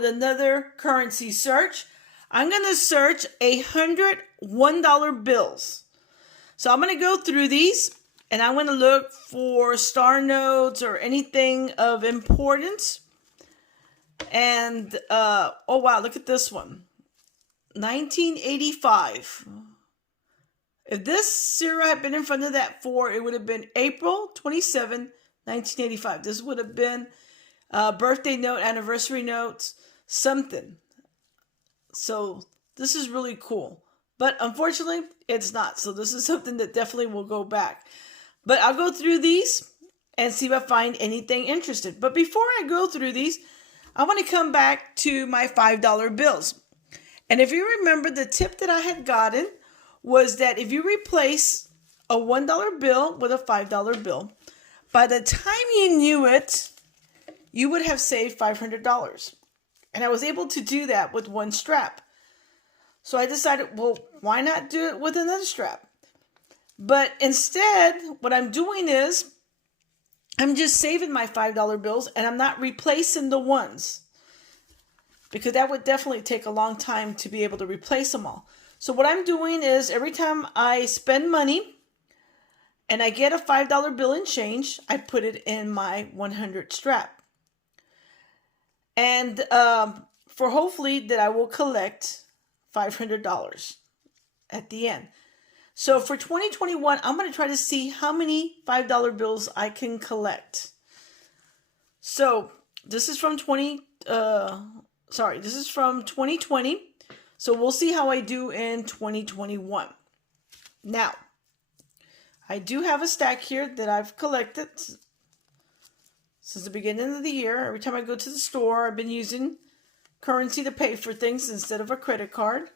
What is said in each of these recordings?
with another currency search. I'm going to search 100 $1 bills. So I'm going to go through these and I'm going to look for star notes or anything of importance. And, oh wow, look at this one. 1985. If this 0 had been in front of that 4, it would have been April 27, 1985. This would have been birthday note, anniversary notes, something. So this is really cool. But unfortunately, it's not. So this is something that definitely will go back. But I'll go through these and see if I find anything interesting. But before I go through these, I want to come back to my $5 bills. And if you remember, the tip that I had gotten was that if you replace a $1 bill with a $5 bill, by the time you knew it, you would have saved $500. And I was able to do that with one strap. So I decided, well, why not do it with another strap? But instead, what I'm doing is I'm just saving my $5 bills and I'm not replacing the ones, because that would definitely take a long time to be able to replace them all. So what I'm doing is every time I spend money and I get a $5 bill and change, I put it in my 100 strap. And for hopefully that I will collect $500 at the end. So for 2021, I'm going to try to see how many $5 bills I can collect. So this is from 2020. So we'll see how I do in 2021. Now, I do have a stack here that I've collected since the beginning of the year. Every time I go to the store, I've been using currency to pay for things instead of a credit card.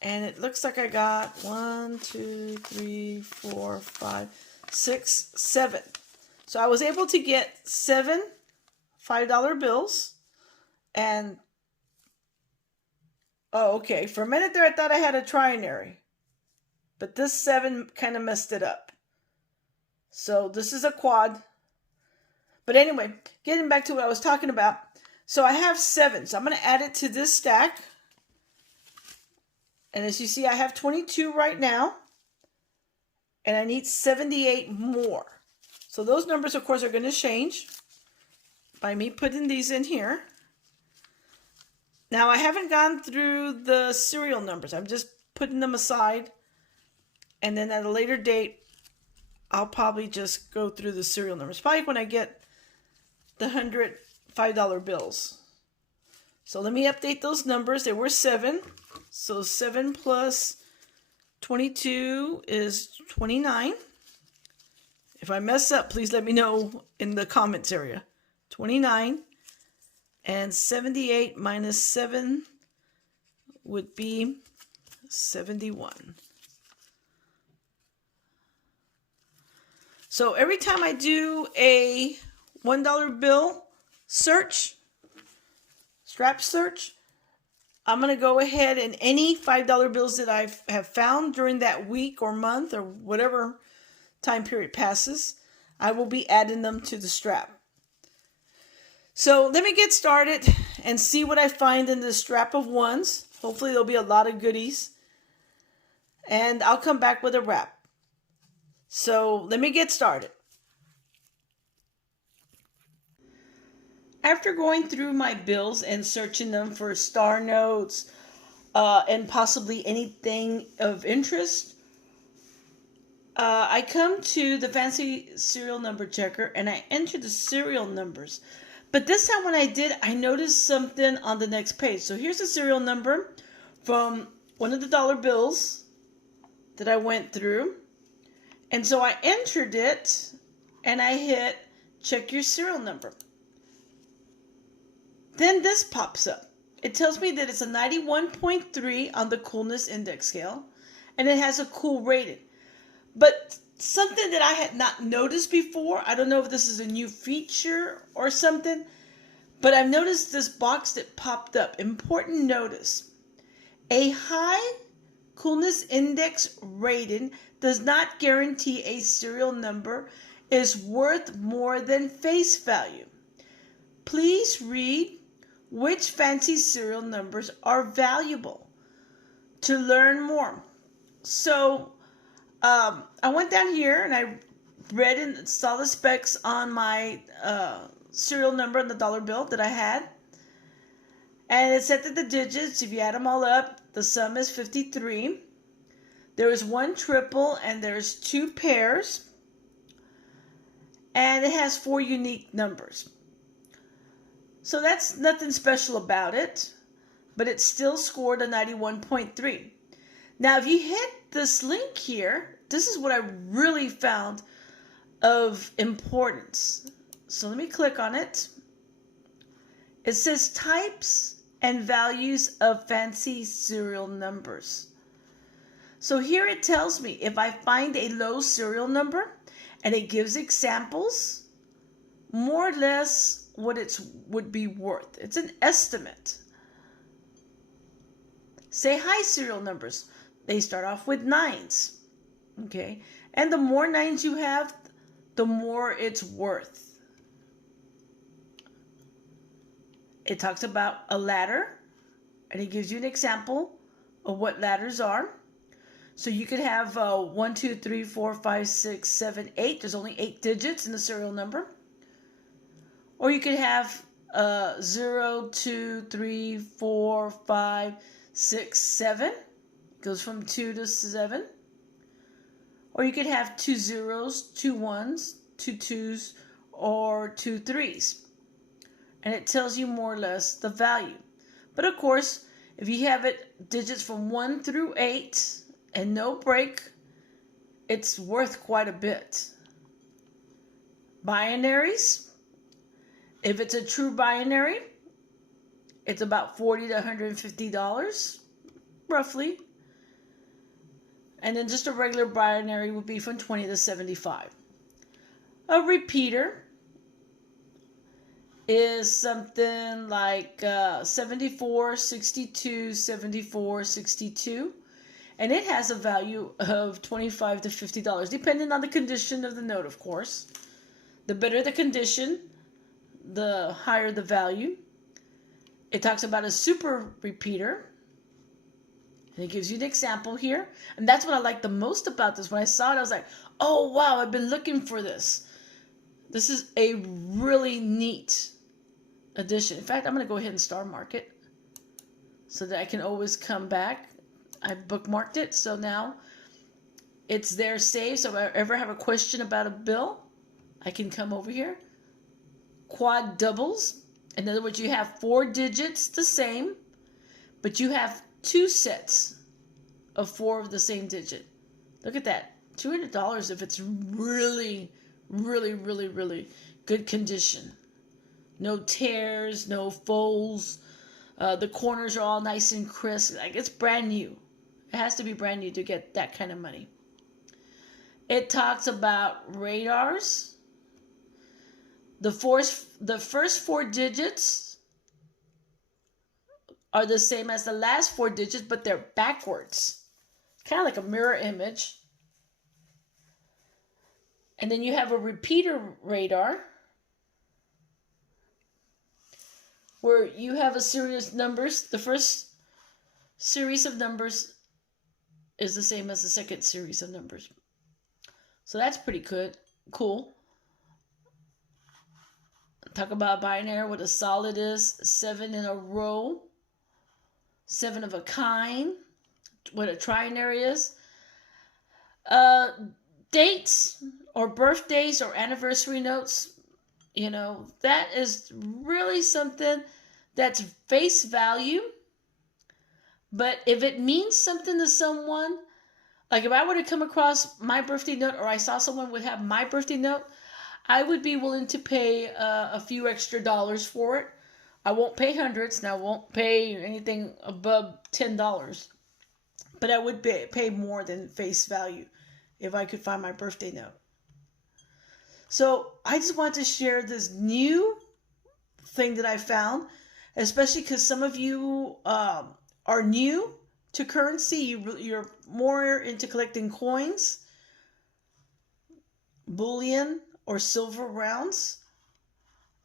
And it looks like I got 1, 2, 3, 4, 5, 6, 7. So I was able to get 7 $5 bills. And, oh, okay. For a minute there, I thought I had a trinary. But this 7 kind of messed it up. So this is a quad. But anyway, getting back to what I was talking about. So I have 7. So I'm going to add it to this stack. And as you see, I have 22 right now. And I need 78 more. So those numbers, of course, are going to change by me putting these in here. Now, I haven't gone through the serial numbers. I'm just putting them aside. And then at a later date, I'll probably just go through the serial numbers. Probably when I get the 100 $5 bills. So let me update those numbers. They were 7. So 7 plus 22 is 29. If I mess up, please let me know in the comments area. 29. And 78 minus 7 would be 71. So every time I do a $1 bill search, strap search, I'm going to go ahead and any $5 bills that I have found during that week or month or whatever time period passes, I will be adding them to the strap. So let me get started and see what I find in this strap of ones. Hopefully there'll be a lot of goodies. And I'll come back with a wrap. So let me get started. After going through my bills and searching them for star notes and possibly anything of interest, I come to the fancy serial number checker and I enter the serial numbers. But this time when I did, I noticed something on the next page. So here's the serial number from one of the dollar bills that I went through. And so I entered it and I hit check your serial number. Then this pops up. It tells me that it's a 91.3 on the coolness index scale, and it has a cool rating. But something that I had not noticed before, I don't know if this is a new feature or something, but I've noticed this box that popped up. Important notice. A high coolness index rating does not guarantee a serial number is worth more than face value. Please read which fancy serial numbers are valuable. To learn more. So I went down here and I read and saw the specs on my serial number on the dollar bill that I had. And it said that the digits, if you add them all up, the sum is 53. There is one triple and there's two pairs. And it has 4 unique numbers. So that's nothing special about it. But it still scored a 91.3. Now, if you hit this link here, this is what I really found of importance. So let me click on it. It says types and values of fancy serial numbers. So here it tells me if I find a low serial number and it gives examples, more or less what it would be worth. It's an estimate. Say high serial numbers. They start off with 9s. Okay? And the more 9s you have, the more it's worth. It talks about a ladder, and it gives you an example of what ladders are. So you could have 1, 2, 3, 4, 5, 6, 7, 8. There's only 8 digits in the serial number. Or you could have 0, 2, 3, 4, 5, 6, 7. It goes from 2 to 7. Or you could have 2 zeros, 2 1s, 2 2s, or 2 3s. And it tells you more or less the value. But of course, if you have it digits from 1 through 8 and no break, it's worth quite a bit. Binaries, if it's a true binary, it's about $40 to $150, roughly. And then just a regular binary would be from 20 to 75. A repeater is something like 74, 62, 74, 62. And it has a value of $25 to $50, depending on the condition of the note, of course. The better the condition, the higher the value. It talks about a super repeater. And it gives you an example here. And that's what I like the most about this. When I saw it, I was like, oh, wow, I've been looking for this. This is a really neat addition. In fact, I'm going to go ahead and star mark it so that I can always come back. I bookmarked it, so now it's there saved. So if I ever have a question about a bill, I can come over here. Quad doubles. In other words, you have 4 digits the same, but you have 2 sets of 4 of the same digit. Look at that. $200 if it's really, really, really, really good condition. No tears, no folds. The corners are all nice and crisp. Like it's brand new. It has to be brand new to get that kind of money. It talks about radars. The first 4 digits are the same as the last 4 digits, but they're backwards. Kind of like a mirror image. And then you have a repeater radar, where you have a series of numbers. The first series of numbers is the same as the second series of numbers. So that's pretty good, cool. Talk about binary, what a solid is, 7 in a row, 7 of a kind, what a trinary is. Dates or birthdays or anniversary notes, you know, that is really something that's face value. But if it means something to someone, like if I were to come across my birthday note or I saw someone would have my birthday note, I would be willing to pay a few extra dollars for it. I won't pay hundreds. Now, I won't pay anything above $10. But I would pay more than face value if I could find my birthday note. So I just wanted to share this new thing that I found, especially because some of you are new to currency. You're more into collecting coins, bullion, or silver rounds.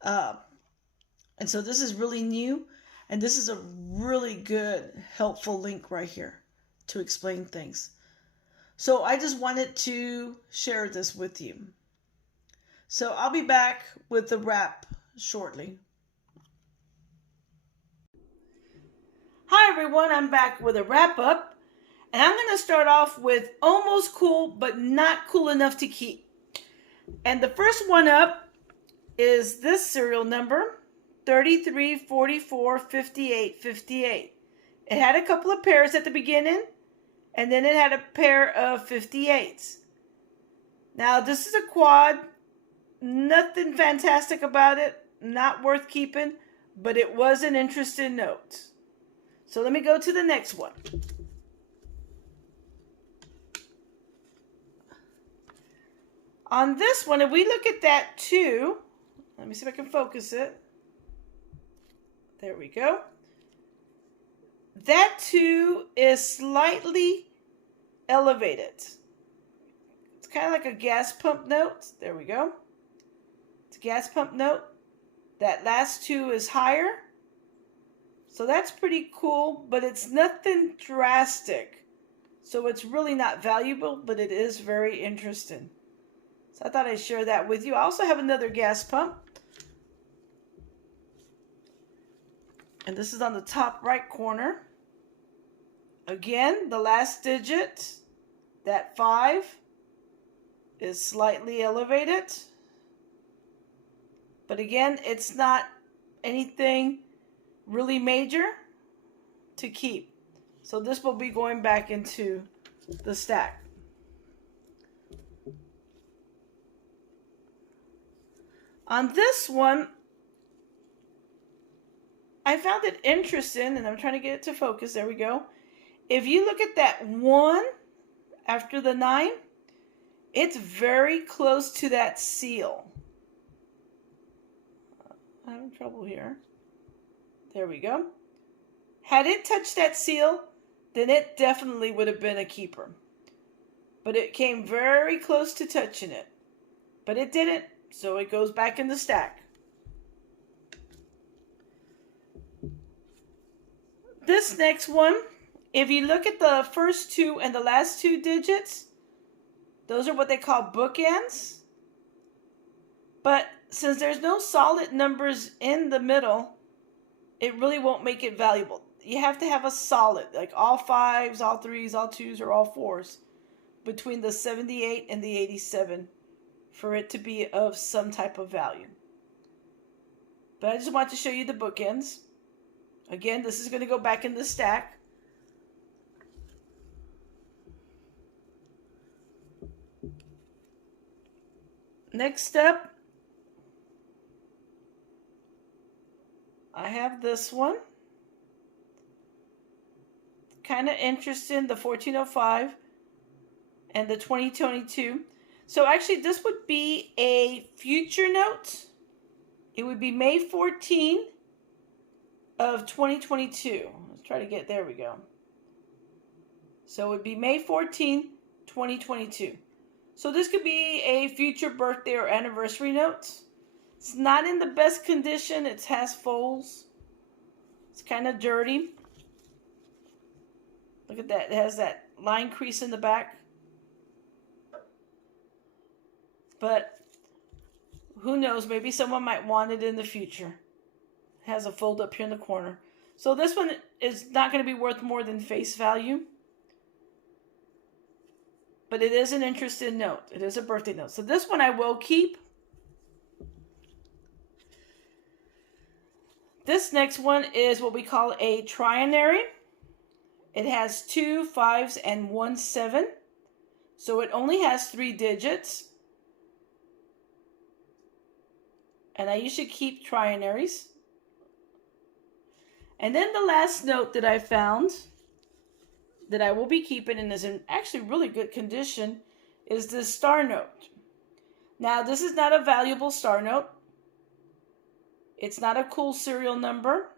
And so this is really new. And this is a really good, helpful link right here to explain things. So I just wanted to share this with you. So I'll be back with the wrap shortly. Hi everyone, I'm back with a wrap up. And I'm going to start off with almost cool, but not cool enough to keep. And the first one up is this serial number, 33, 44, 58, 58. It had a couple of pairs at the beginning, and then it had a pair of 58s. Now, this is a quad. Nothing fantastic about it. Not worth keeping, but it was an interesting note. So let me go to the next one. On this one, if we look at that 2, let me see if I can focus it. There we go. That 2 is slightly elevated. It's kind of like a gas pump note. There we go. It's a gas pump note. That last 2 is higher. So that's pretty cool, but it's nothing drastic. So it's really not valuable, but it is very interesting. So I thought I'd share that with you. I also have another gas pump. And this is on the top right corner. Again, the last digit, that 5, is slightly elevated. But again, it's not anything really major to keep. So this will be going back into the stack. On this one, I found it interesting, and I'm trying to get it to focus. There we go. If you look at that 1 after the 9, it's very close to that seal. I'm having trouble here. There we go. Had it touched that seal, then it definitely would have been a keeper. But it came very close to touching it. But it didn't, so it goes back in the stack. This next one, if you look at the first 2 and the last 2 digits, those are what they call bookends. But since there's no solid numbers in the middle, it really won't make it valuable. You have to have a solid, like all 5s, all 3s, all 2s, or all 4s, between the 78 and the 87 for it to be of some type of value. But I just want to show you the bookends. Again, this is going to go back in the stack. Next up, I have this one. Kind of interesting, the 1405 and the 2022. So actually, this would be a future note. It would be May 14 of 2022. Let's try to get, there we go. So it would be May 14, 2022. So this could be a future birthday or anniversary note. It's not in the best condition. It has folds. It's kind of dirty. Look at that. It has that line crease in the back. But who knows? Maybe someone might want it in the future. It has a fold up here in the corner. So this one is not going to be worth more than face value. But it is an interesting note. It is a birthday note. So this one I will keep. This next one is what we call a trinary. It has 2 5s and 1 7. So it only has 3 digits. And I usually keep trinaries. And then the last note that I found that I will be keeping and is in actually really good condition is this star note. Now, this is not a valuable star note. It's not a cool serial number.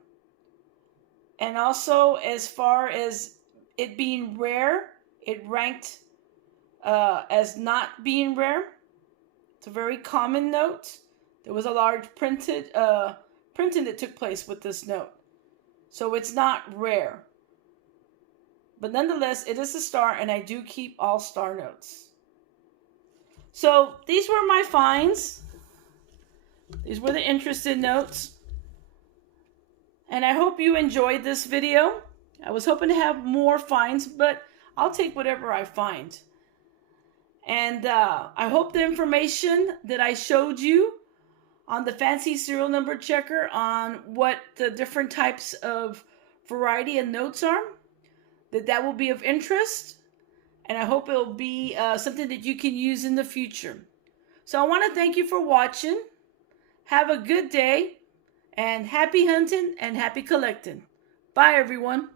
And also, as far as it being rare, it ranked as not being rare. It's a very common note. There was a large printing that took place with this note. So it's not rare. But nonetheless, it is a star, and I do keep all star notes. So these were my finds. These were the interested notes. And I hope you enjoyed this video. I was hoping to have more finds, but I'll take whatever I find. And I hope the information that I showed you on the fancy serial number checker on what the different types of variety and notes are, that will be of interest. And I hope it'll be something that you can use in the future. So I want to thank you for watching. Have a good day, and happy hunting and happy collecting. Bye, everyone.